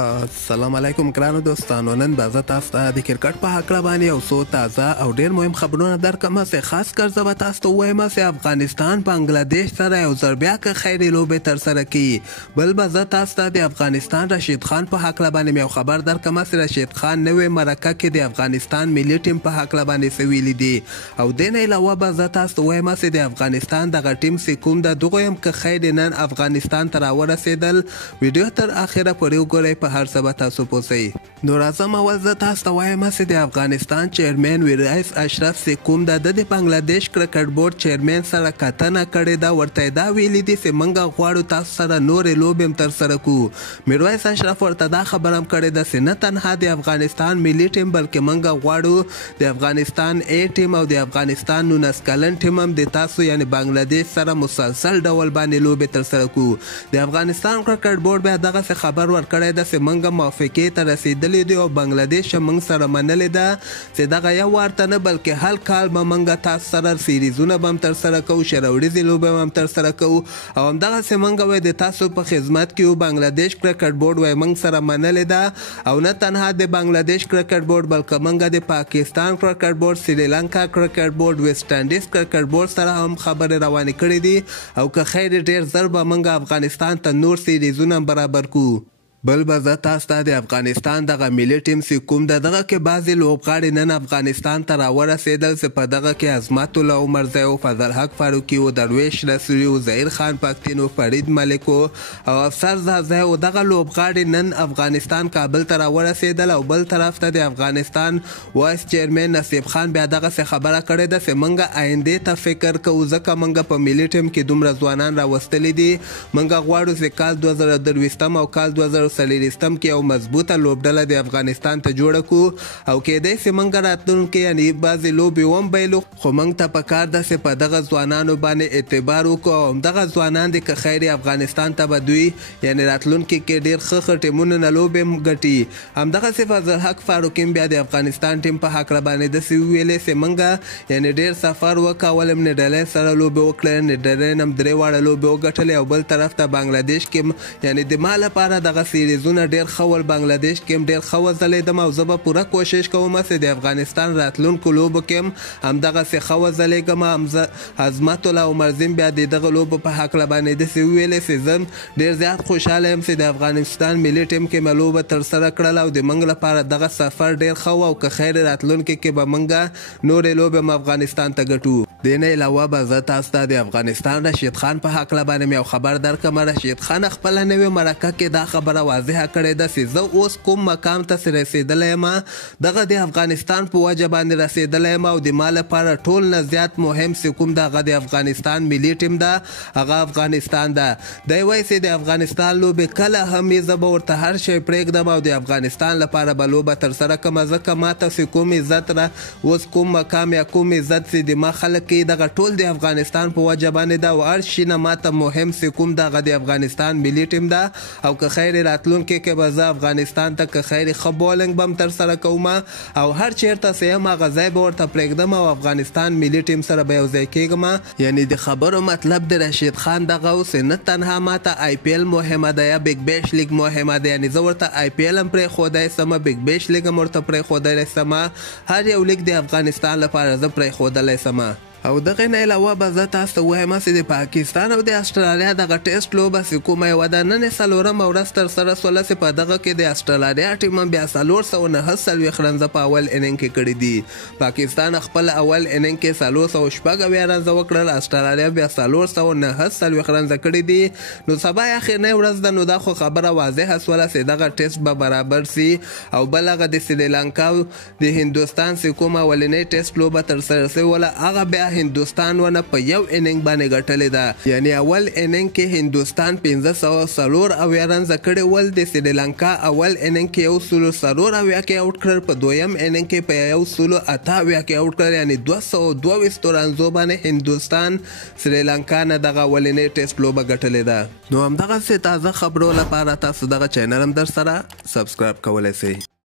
السلام علیکم ګرانو دوستانو. نن به زه تاسو ته د کرکټ په هکله باندې یو څو تازه او ډیر مهم خبرونه درکړم. خاص کر زه به تاسو ته ووایم چې افغانستان بنګلادیش سره یو ځل بیا که خیري لوبې ترسره کړي. بل به زه تاسو ته د افغانستان رشید خان په هکله باندې یو خبر درکړم چې رشید خان نوې مرکه کې د افغانستان ملي ټیم په هکله باندې څه ویلي دي. او دې نه علاوه به زه تاسو ته ووایم چې د افغانستان دغه ټیم چې کوم د دغه هم که خیر نن افغانستان ته راورسېدل. ویډیو تر اخره پورې وګورئ، په هر څه به تاسو پوهیږئ. نو راځم اول زه تاسو ته وایم چې د افغانستان چیرمن ویرایس اشرف چې کوم د بنګلادیش کرکټ بورډ چیرمن سره کتنه کړې ده، ورته دا ویلي دي چې موږ غواړو تاسو سره نورې لوبې هم ترسره کړو. میرویس اشرف ورته دا خبره هم کړې ده چې نه تنها د افغانستان ملي ټیم بلکې موږ غواړو د افغانستان A ټیم او د افغانستان 19 کلن ټیم هم د تاسو یعنی بنګلادیش سره مسلسل ډول باندې لوبې ترسره کړو. د افغانستان کرکټ بورډ بیا دغه خبر ورکړی ده چې موږ موافقې ته رسېدلي دي او بنګلادیش موږ سره منلې ده چې دغه یو وارته نه بلکې هر کال به موږ تاسو سره سیریزونه به هم ترسره کوو، شروړیزې لوبې به هم ترسره کوو او همدغسې موږ وایي د تاسو په خدمت کې یو. بنګلادیش کرکټ بورډ وایي موږ سره منلې ده او نه تنها د بنګلادیش کرکټ بورډ بلکې موږ د پاکستان کرکټ بورډ، سریلانکا کرکټ بورډ، ویسټ انډیز کرکټ بورډ سره هم خبرې روانې کړې دي او که خیر ډېر زر به موږ افغانستان ته نور سیریزونه برابر کړو. بل به زه تاسو ته د افغانستان دغه ملي ټیم چې کوم د دغه کې بعضې لوبغاړي نن افغانستان ته راورسېدل چې په دغه کې عظمت الله عمرزی و، فضل حق فاروقي و، درویش رسولي و، ظهیر خان پښتین و، فرید ملک و او افسر زازی و. دغه لوبغاړي نن افغانستان کابل ته راورسېدل او بل طرف ته د افغانستان وایس چیرمن نصیب خان بیا دغسې خبره کړې ده چې موږ آیندې ته فکر کوو ځکه موږ په ملي ټیم کې دومره ځوانان راوستلي دي. موږ غواړو چې کال 2023 او کال 2024 کې یو مضبوطه لوبډله د افغانستان ته جوړه کړو او کېدای شي موږ راتلونکي یعنې بعضې لوبې هم بایلو، خو موږ ته پکار ده چې په دغه ځوانانو باندې اعتبار وکړو او همدغه ځوانان دي که خیر افغانستان ته به دوی یعنې راتلونکي کې ډېر ښه ټیمونه نه لوبې هم ګټي. همدغسې فضل حق فاروقي بیا د افغانستان ټیم په هکله باندې داسې وویلې چې موږ یعنې ډېر سفر وکړ، اول هم نیدرلینډ سره لوبې وکړې، نیدرلینډ هم 3 واړه لوبې وګټلې او بل طرف ته بنګلادیش کې یعنې د ما لپاره دغه سیریزونه ډېر ښه ول. بنګلادیش کې هم ډېر ښه وځلېدم او زه به پوره کوشش کوم چې د افغانستان راتلونکو لوبو کې هم همدغسې ښه وځلېږم. عظمت الله عمرزي بیا د دغه لوبو په هکله باندې داسې وویلې چې زه ډېر زیات خوشحاله یم چې د افغانستان ملي ټیم کې مې لوبه ترسره کړله او د موږ لپاره دغه سفر ډېر ښه و او که خیر راتلونکي کې به موږ نورې لوبې هم افغانستان ته ګټو. دې نه علاوه به زه تاسو ته د افغانستان رشید خان په هکله باندې یو خبر درکړم. رشید خان خپله نوې مرکه کې دا خبره واضحه کړې ده چې زه اوس کوم مقام ته رسېدلی یم دغه د افغانستان په وجه باندې رسېدلی یم او د ما لپاره ټول نه زیات مهم چې کوم دغه د افغانستان ملي ټیم ده هغه افغانستان ده. دی وایي چې د افغانستان لوبې کله هم زه به ورته هر شی پرېږدم او د افغانستان لپاره به لوبه ترسره کړم ځکه ماته چې کوم عزت اوس کوم مقام یا کوم عزت چې د ما خلک کوي دغه ټول د افغانستان په وجه باندې ده او هر شي نه ماته مهم چې کوم دغه د افغانستان ملي ټیم ده او که خیر راتلونکي کې به زه افغانستان ته که خیر ښه بولنګ به هم ترسره کوم او هر چیرته چې یم هغه ځای به ورته پرېږدم او افغانستان ملي ټیم سره به یو ځای کېږم. یعنې د خبرو مطلب د رشید خان دغه و چې نه تنها ماته IPL مهمه ده یا بګ بیش لیګ مهمه ده، یعنې زه ورته IPL هم پرېښودی سمه، بګ بیش لیګ هم ورته پرېښودلی سمه، هر یو لیګ د افغانستان لپاره زه پرېښودلی سمه. او دغه نه علاوه به زه تاسو ته ووایم چې د پاکستان او د استرالیا دغه ټیسټ لوبه چې کومه یوه ده نن یې 4مه ورځ ترسره شوله چې په دغه کې د استرالیا ټیم هم بیا 449 رنزه په اول اننګ کې کړي دي. پاکستان خپل اول اننګ کې 406 رنزه وکړل، استرالیا بیا 449 رنزه کړي دي. نو سبا اخرنۍ ورځ ده نو دا خو خبره واضحه شوله چې دغه ټیسټ به برابر سي او بل هغه د سریلانکا او د هندوستان چې کومه اولنۍ ټیسټ لوبه ترسره شوله هغه بیا هندوستان ونه په یو اننګ باندې ګټلې ده. یعنی اول اننګ کې هندوستان 504 رنزه کړي ول، د سریلانکا اول اننګ کې 104 کې آوټ کړل، په دویم اننګ کې په 128 کې آوټ کړل، یعنی 222 رنزو باندې هندوستان سریلانکا نه دغه اولنۍ ټیسټ لوبه ګټلې ده. نو همدغسې تازه خبرو لپاره تاسو دغه چینل هم در سره سبسکرایب کولی شئ.